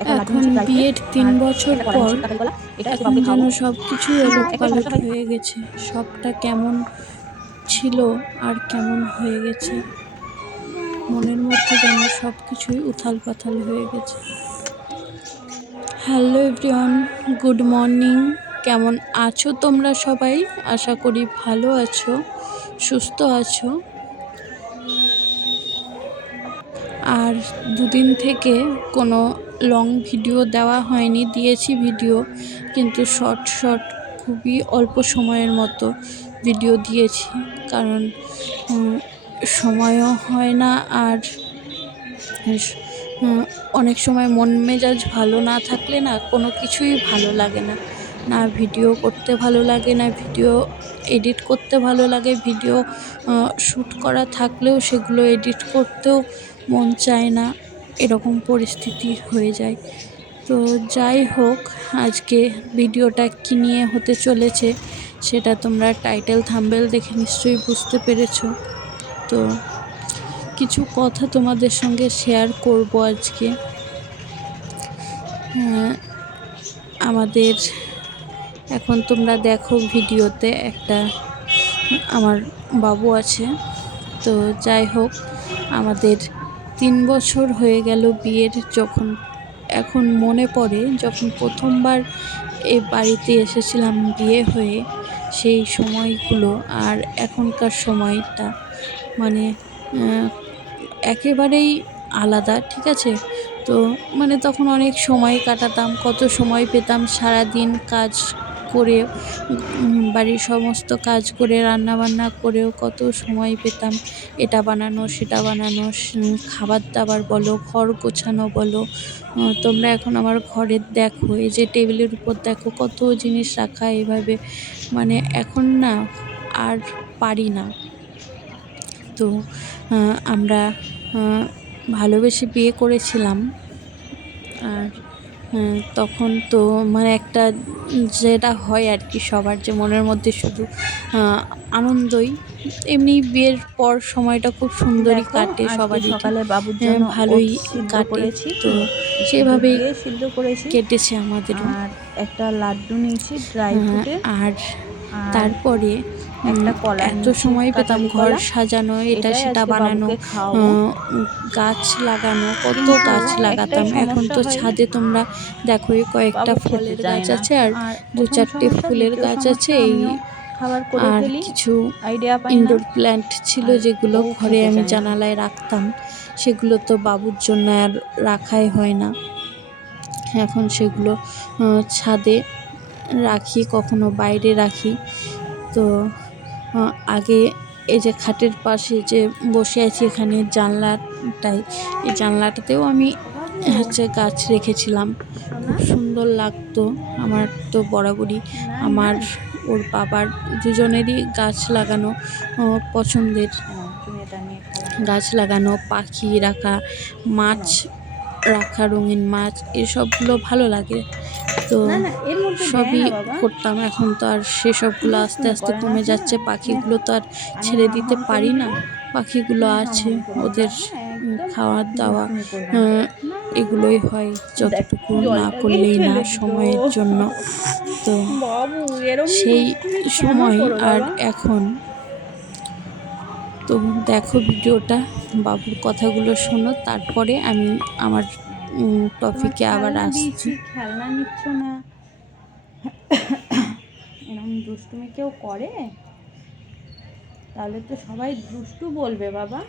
এখন বিয়ের 3 বছর পর এখন যেন সব কিছুই ওলটপালট হয়ে গেছে। সবটা কেমন ছিল আর কেমন হয়ে গেছে, মনের মধ্যে যেন সব কিছুই উথাল পাথাল হয়ে গেছে। Hello everyone, good morning. কেমন আছো তোমরা সবাই? আশা করি ভালো আছো, সুস্থ আছো। আর দুদিন থেকে কোনো লং ভিডিও দেওয়া হয়নি, দিয়েছি ভিডিও কিন্তু শর্ট খুবই অল্প সময়ের মতো ভিডিও দিয়েছি, কারণ সময়ও হয় না। আর অনেক সময় মন মেজাজ ভালো না থাকলে না কোনো কিছুই ভালো লাগে না, না ভিডিও করতে ভালো লাগে, না ভিডিও এডিট করতে ভালো লাগে। ভিডিও শ্যুট করা থাকলেও সেগুলো এডিট করতেও মন চায় না, এরকম পরিস্থিতি হয়ে যায়। তো যাই হোক, আজকে ভিডিওটা কী নিয়ে হতে চলেছে সেটা তোমরা টাইটেল থাম্বনেল দেখে নিশ্চয়ই বুঝতে পেরেছো। তো কিছু কথা তোমাদের সঙ্গে শেয়ার করব আজকে। আমাদের এখন তোমরা দেখো ভিডিওতে একটা আমার বাবু আছে। তো যাই হোক, আমাদের 3 বছর হয়ে গেল বিয়ের। এখন মনে পড়ে যখন প্রথমবার এই বাড়িতে এসেছিলাম বিয়ে হয়ে, সেই সময়গুলো আর এখনকার সময়টা মানে একেবারেই আলাদা, ঠিক আছে? তো তখন অনেক সময় কাটাতাম, কত সময় পেতাম সারাদিন কাজ করে, বাড়ির সমস্ত কাজ করে, রান্নাবান্না করেও কত সময় পেতাম এটা বানানো সেটা বানানো, খাবার দাবার বলো, ঘর গোছানো বলো। তোমরা এখন আমার ঘরের দেখো, এই যে টেবিলের উপর দেখো কত জিনিস রাখা এভাবে, এখন না আর পারি না। তো আমরা ভালোবেসে বিয়ে করেছিলাম। আর তখন তো একটা যেটা হয় আর কি, সবার যে মনের মধ্যে শুধু আনন্দই। এমনি বিয়ের পর সময়টা খুব সুন্দরই কাটে সবারই, ভালোই কাটে। তো সেভাবেই কেটেছে আমাদেরও। একটা লাড্ডু নিয়েছি ড্রাই ফ্রুটের, আর তারপরে এত সময় পেতাম ঘর সাজানো, এটা সেটা বানানো, গাছ লাগানো, কত গাছ লাগাতাম। এখন তো ছাদে তোমরা দেখোই কয়েকটা ফলের গাছ আছে আর 2-4টে ফুলের গাছ আছে, আর কিছু ইনডোর প্ল্যান্ট ছিল যেগুলো ঘরে আমি জানালায় রাখতাম, সেগুলো তো বাবুর জন্য আর রাখাই হয় না। এখন সেগুলো ছাদে রাখি, কখনো বাইরে রাখি। তো আগে এই যে খাটের পাশে যে বসে আছি, এখানে জানলাটাই, এই জানলাটাতেও আমি গাছ রেখেছিলাম, খুব সুন্দর লাগতো। আমার তো বরাবরই আমার ওর বাবার দুজনেরই গাছ লাগানো পছন্দের, গাছ লাগানো, পাখি রাখা, মাছ রাখা, রঙিন মাছ, এসবগুলো ভালো লাগে। তো সবই করতাম। এখন তো আর সেসবগুলো আস্তে আস্তে কমে যাচ্ছে, পাখিগুলো তো আর ছেড়ে দিতে পারি না। পাখিগুলো আছে, ওদের খাওয়ার দাওয়া এগুলোই হয়, যতটুকু না করলেই না সময়ের জন্য। তো সেই সময় আর এখন, তো দেখো ভিডিওটা, বাবুর কথাগুলো শোনো, তারপরে আমি আমার টপিকে আবার আসছি। খেলনা নিচ্ছ না, এরকম দুষ্টুমি কেউ করে তাহলে তো সবাই দুষ্টু বলবে বাবা।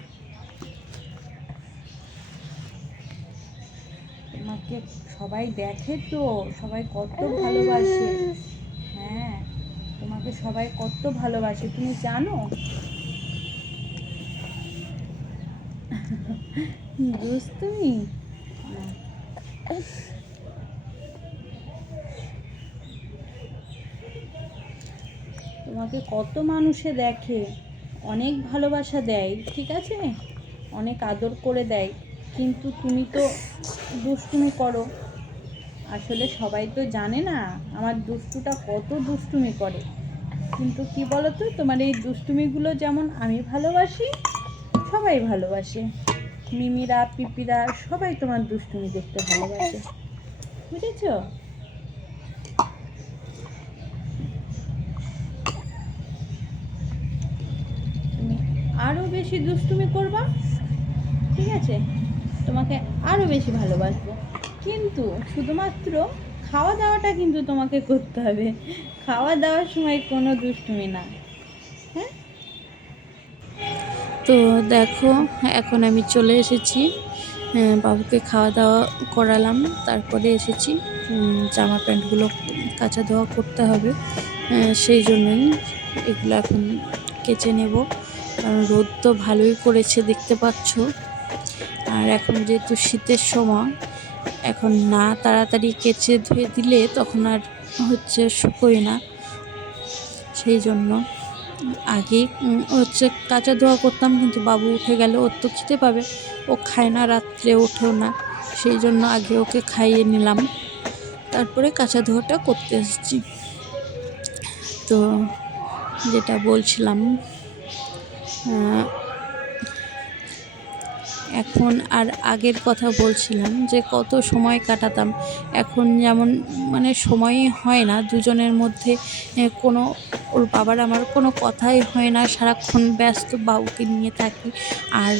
তোমাকে সবাই দেখে তো, সবাই কত ভালোবাসে। হ্যাঁ, তোমাকে সবাই কত ভালোবাসে তুমি জানো? দুষ্টুমি তোমাকে কত মানুষে দেখে, অনেক ভালোবাসা দেয়, ঠিক আছে, অনেক আদর করে দেয়, কিন্তু তুমি তো দুষ্টুমি করো। আসলে সবাই তো জানে না আমার দুষ্টুটা কত দুষ্টুমি করে, কিন্তু কি বলো তো, তোমার এই দুষ্টুমিগুলো যেমন আমি ভালোবাসি, সবাই ভালোবাসে, মিমিরা পিপিরা সবাই তোমার দুষ্টুমি দেখতে ভালোবাসে। বুঝেছো? তুমি আরো বেশি দুষ্টুমি করবা, ঠিক আছে? তোমাকে আরো বেশি ভালোবাসবো, কিন্তু শুধুমাত্র খাওয়া দাওয়াটা কিন্তু তোমাকে করতে হবে। খাওয়া দাওয়ার সময় কোনো দুষ্টুমি না, হ্যাঁ? তো দেখো, এখন আমি চলে এসেছি, বাবুকে খাওয়া দাওয়া করালাম, তারপরে এসেছি। জামা প্যান্টগুলো কাচা ধোয়া করতে হবে, সেই জন্যই এগুলো এখন কেচে নেব, কারণ রোদ তো ভালোই করেছে দেখতে পাচ্ছ। আর এখন যেহেতু শীতের সময়, এখন না তাড়াতাড়ি কেচে ধুয়ে দিলে তখন আর হচ্ছে শুকোয় না, সেই জন্য আগে হচ্ছে কাচা ধোয়া করতাম, কিন্তু বাবু উঠে গেলে ওর তো খেতে পাবে, ও খায় না, রাত্রে ওঠেও না, সেই জন্য আগে ওকে খাইয়ে নিলাম, তারপরে কাচা ধোয়াটা করতে এসেছি। তো যেটা বলছিলাম, এখন আর আগের কথা বলছিলাম যে কত সময় কাটাতাম। এখন যেমন মানে সময়ই হয় না দুজনের মধ্যে, কোনো ওর বাবার আমার কোনো কথাই হয় না, সারাক্ষণ ব্যস্ত বাবুকে নিয়ে থাকি। আর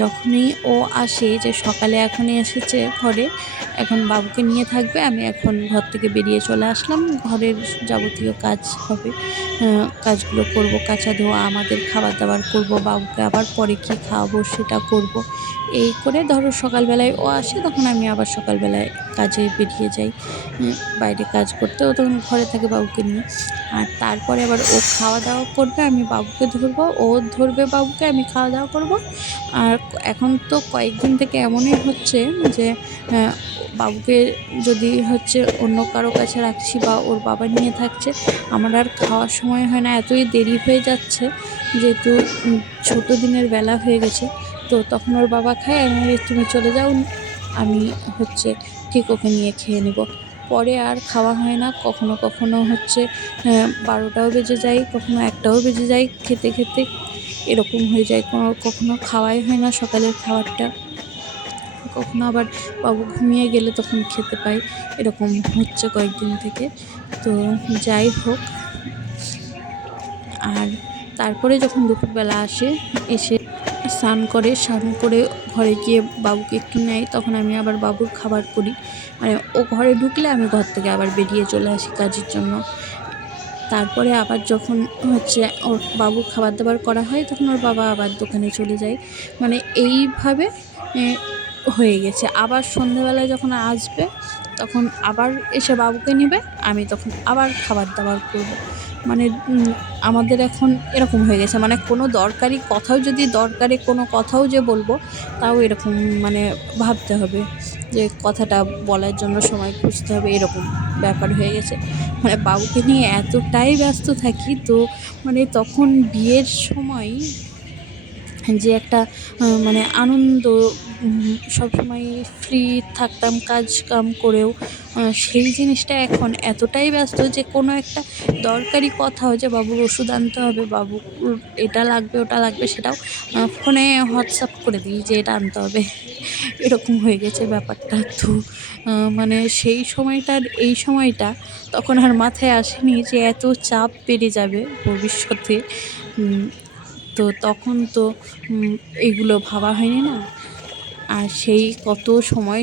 যখনই ও আসে, যে সকালে এখনই এসেছে ঘরে, এখন বাবুকে নিয়ে থাকবে, আমি এখন ঘর থেকে বেরিয়ে চলে আসলাম, ঘরের যাবতীয় কাজ হবে, কাজগুলো করব, কাচা ধোয়া, আমাদের খাবার দাবার করব, বাবুকে আবার পরে কী খাওয়াবো সেটা করব। এই করে ধরো সকালবেলায় ও আসে, তখন আমি আবার সকালবেলায় কাজে বেরিয়ে যাই বাইরে কাজ করতে, ও তখন ঘরে থাকে বাবুকে নিয়ে। আর তারপরে আবার ও খাওয়া দাওয়া করবে, আমি বাবুকে ধরবো, ও ধরবে বাবুকে, আমি খাওয়া দাওয়া করব। আর এখন তো কয়েকদিন থেকে এমনই হচ্ছে যে বাবুকে যদি হচ্ছে অন্য কারো কাছে রাখছি বা ওর বাবা নিয়ে থাকছে, আমার আর খাওয়ার সময় হয় না, এতই দেরি হয়ে যাচ্ছে, যেহেতু ছোটো দিনের বেলা হয়ে গেছে। তো তখন ওর বাবা খায়, আমি বলি তুমি চলে যাও, আমি হচ্ছে ঠিক ওকে নিয়ে খেয়ে নেব। পরে আর খাওয়া হয় না, কখনো কখনো হচ্ছে 12টাও বেজে যায়, কখনো 1টাও বেজে যায় খেতে খেতে, এরকম হয়ে যায়, কখনো খাওয়াই হয় না সকালের খাবারটা, কখনো আবার বাবু ঘুমিয়ে গেলে তখন খেতে পাই, এরকম হচ্ছে কয়েকদিন থেকে। তো যাই হোক, আর তারপরে যখন দুপুরবেলা আসে, এসে স্নান করে ঘরে গিয়ে বাবুকে একটু নেয়, তখন আমি আবার বাবুর খাবার করি, মানে ও ঘরে ঢুকলে আমি ঘর থেকে আবার বেরিয়ে চলে আসি কাজের জন্য। তারপরে আবার যখন হচ্ছে ওর বাবুর খাবার দাবার করা হয়, তখন ওর বাবা আবার দোকানে চলে যায়, মানে এইভাবে হয়ে গেছে। আবার সন্ধ্যেবেলায় যখন আসবে, তখন আবার এসে বাবুকে নেবে, আমি তখন আবার খাবার দাবার করব, মানে আমাদের এখন এরকম হয়ে গেছে, মানে কোনো দরকারি কথাও, যদি দরকারি কোনো কথাও যে বলবো, তাও এরকম মানে ভাবতে হবে যে কথাটা বলার জন্য সময় খুঁজতে হবে, এরকম ব্যাপার হয়ে গেছে। মানে বাবুকে নিয়ে এতটাই ব্যস্ত থাকি, তো মানে তখন বিয়ের সময় যে একটা মানে আনন্দ, সবসময় ফ্রি থাকতাম কাজ কাম করেও, সেই জিনিসটা এখন এতটাই ব্যস্ত যে কোনো একটা দরকারি কথাও, যে বাবুর ওষুধ আনতে হবে, বাবুর এটা লাগবে ওটা লাগবে, সেটাও ফোনে হোয়াটসঅ্যাপ করে দিই যে এটা আনতে হবে, এরকম হয়ে গেছে ব্যাপারটা। তো মানে সেই সময়টার এই সময়টা তখন আর মাথায় আসেনি যে এত চাপ বেড়ে যাবে ভবিষ্যতে। তো তখন তো এইগুলো ভাবা হয়নি না। আর সেই কত সময়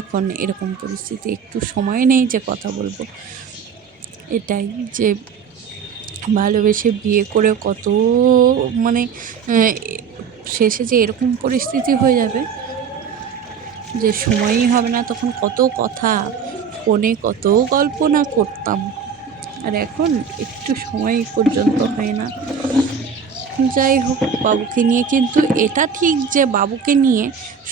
এখন এরকম পরিস্থিতি, একটু সময় নেই যে কথা বলবো। এটাই যে ভালোবেসে বিয়ে করে কত মানে শেষে যে এরকম পরিস্থিতি হয়ে যাবে যে সময়ই হবে না, তখন কত কথা ফোনে কত গল্প না করতাম, আর এখন একটু সময় পর্যন্ত হয় না। যাই হোক, বাবুকে নিয়ে কিন্তু এটা ঠিক যে বাবুকে নিয়ে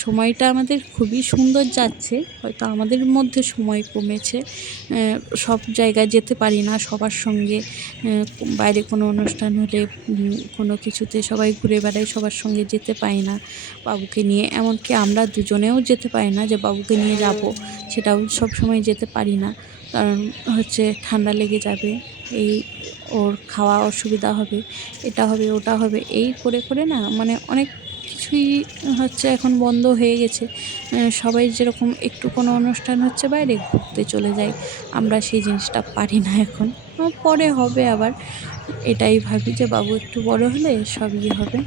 সময়টা আমাদের খুবই সুন্দর যাচ্ছে, হয়তো আমাদের মধ্যে সময় কমেছে, সব জায়গায় যেতে পারি না সবার সঙ্গে, বাইরে কোনো অনুষ্ঠান হলে কোনো কিছুতে সবাই ঘুরে বেড়ায়, সবার সঙ্গে যেতে পারি না বাবুকে নিয়ে, এমনকি আমরা দুজনেও যেতে পারি না যে বাবুকে নিয়ে যাব, সেটাও সব সময় যেতে পারি না, কারণ হচ্ছে ঠান্ডা লেগে যাবে, এই ওর খাওয়া অসুবিধা হবে, এটা হবে ওটা হবে, এই করে করে না মানে অনেক কিছুই হচ্ছে এখন বন্ধ হয়ে গেছে। সবাই যেরকম একটু কোনো অনুষ্ঠান হচ্ছে বাইরে ঘুরতে চলে যায়, আমরা সেই জিনিসটা পারি না এখন। পরে হবে আবার, এটাই ভাবি যে বাবু একটু বড় হলে সব হবে।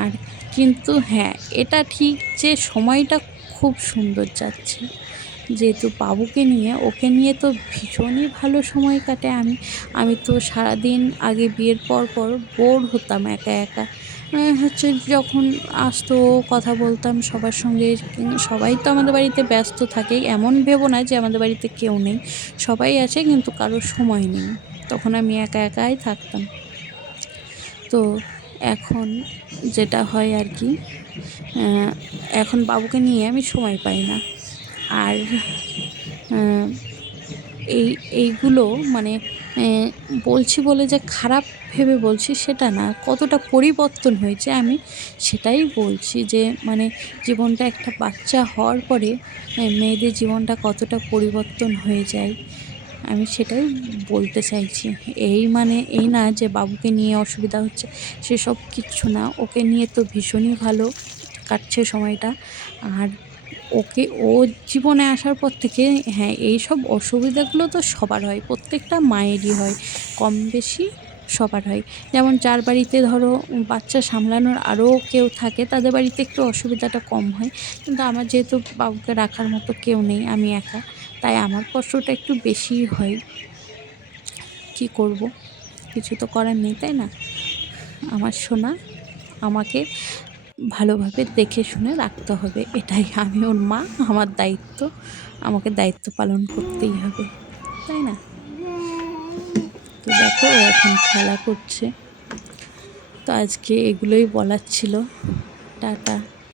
আর কিন্তু হ্যাঁ, এটা ঠিক যে সময়টা খুব সুন্দর যাচ্ছে। যেহেতু বাবুকে নিয়ে, ওকে নিয়ে তো ভীষণই ভালো সময় কাটে। আমি তো সারাদিন আগে বিয়ের পর বোর হতাম একা একা। হচ্ছে যখন আসতো কথা বলতাম সবার সঙ্গে। সবাই তো আমাদের বাড়িতে ব্যস্ত থাকেই, এমন ভেবো না যে আমাদের বাড়িতে কেউ নেই, সবাই আছে কিন্তু কারোর সময় নেই। তখন আমি একা একাই থাকতাম। তো এখন যেটা হয় আর কি, এখন বাবুকে নিয়ে আমি সময় পাই না। আর এইগুলো মানে বলছি বলে যে খারাপ ভেবে বলছি সেটা না, কতটা পরিবর্তন হয়েছে আমি সেটাই বলছি। যে মানে জীবনটা একটা বাচ্চা হওয়ার পরে মেয়েদের জীবনটা কতটা পরিবর্তন হয়ে যায়, আমি সেটাই বলতে চাইছি। এই না যে বাবুকে নিয়ে অসুবিধা হচ্ছে, সেসব কিচ্ছু না। ওকে নিয়ে তো ভীষণই ভালো কাটছে সময়টা। আর ও জীবনে আসার পর থেকে হ্যাঁ, এইসব অসুবিধাগুলো তো সবার হয়, প্রত্যেকটা মায়েরই হয়, কম বেশি সবার হয়। যেমন যার বাড়িতে ধরো বাচ্চা সামলানোর আরও কেউ থাকে, তাদের বাড়িতে একটু অসুবিধাটা কম হয়। কিন্তু আমার যেহেতু বাবুকে রাখার মতো কেউ নেই, আমি একা, তাই আমার কষ্টটা একটু বেশিই হয়। কী করব, কিছু তো করার নেই, তাই না? আমার সোনা, আমাকে ভালোভাবে দেখে শুনে রাখতে হবে, এটাই। আমি ওর মা, আমার দায়িত্ব, আমাকে দায়িত্ব পালন করতেই হবে, তাই না? তো দেখো ও এখন খেলা করছে। তো আজকে এগুলোই বলার ছিল। টাটা।